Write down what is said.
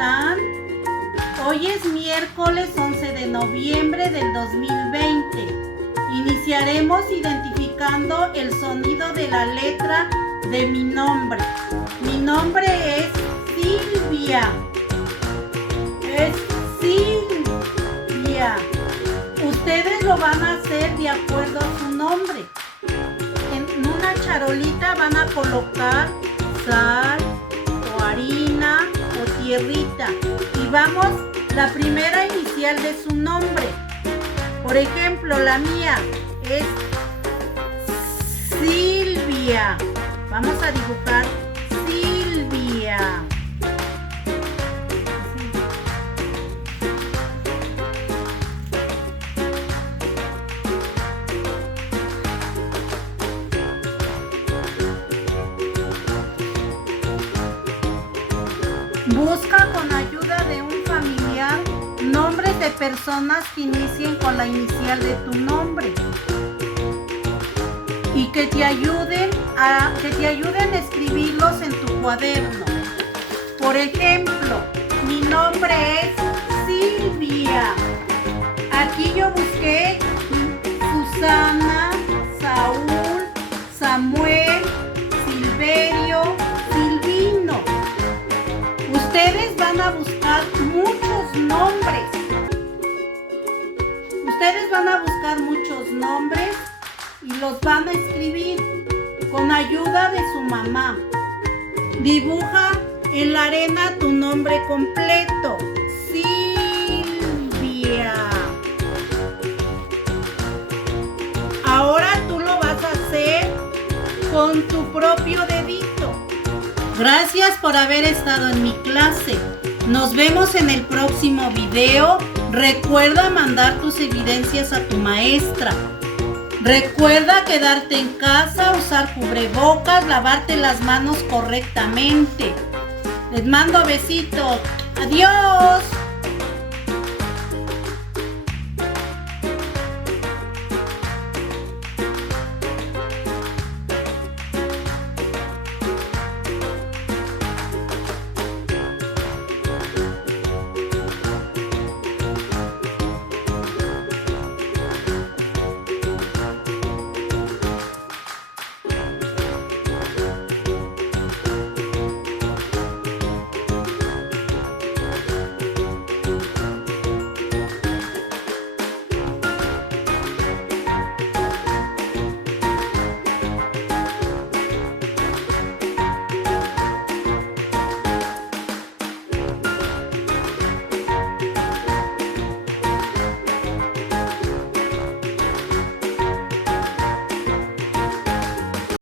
están? Hoy es miércoles 11 de noviembre del 2020. Iniciaremos identificando el sonido de la letra de mi nombre. Mi nombre es Silvia. Es Silvia. Ustedes lo van a hacer de acuerdo a su nombre. En una charolita van a colocar sal o harina o tierrita. Y vamos, la primera inicial de su nombre. Por ejemplo, la mía es Silvia. Vamos a dibujar Silvia. Busca con ayuda de un familiar nombres de personas que inicien con la inicial de tu nombre y que te ayuden a escribirlos en tu cuaderno. Por ejemplo, mi nombre es Silvia. Aquí yo busqué Susana, Saúl, Samuel, Silverio, Silvino. Ustedes van a buscar muchos nombres. Ustedes van a buscar muchos nombres y los van a escribir con ayuda de su mamá. Dibuja en la arena tu nombre completo. Silvia. Ahora tú lo vas a hacer con tu propio dedito. Gracias por haber estado en mi clase. Nos vemos en el próximo video. Recuerda mandar tus evidencias a tu maestra. Recuerda quedarte en casa, usar cubrebocas, lavarte las manos correctamente. Les mando besitos. Adiós.